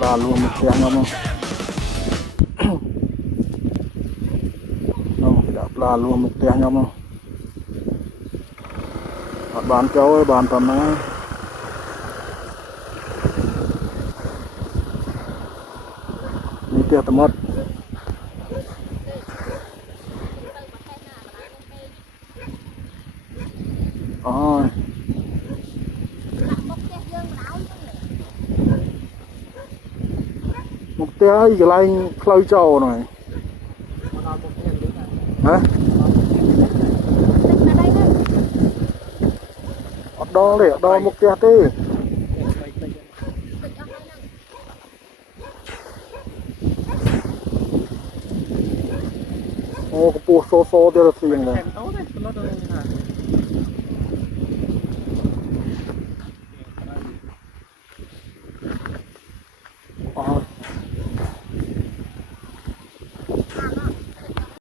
là luôn một tiếng không đạp là luôn một tiếng không bán cháu ơi bán tầm này đi tiệc tầm mất rồi một tiếng gì lại khơi trầu này hả đo để đo một tiếng đi ô cái bùa xô xô tiêu là xuyên này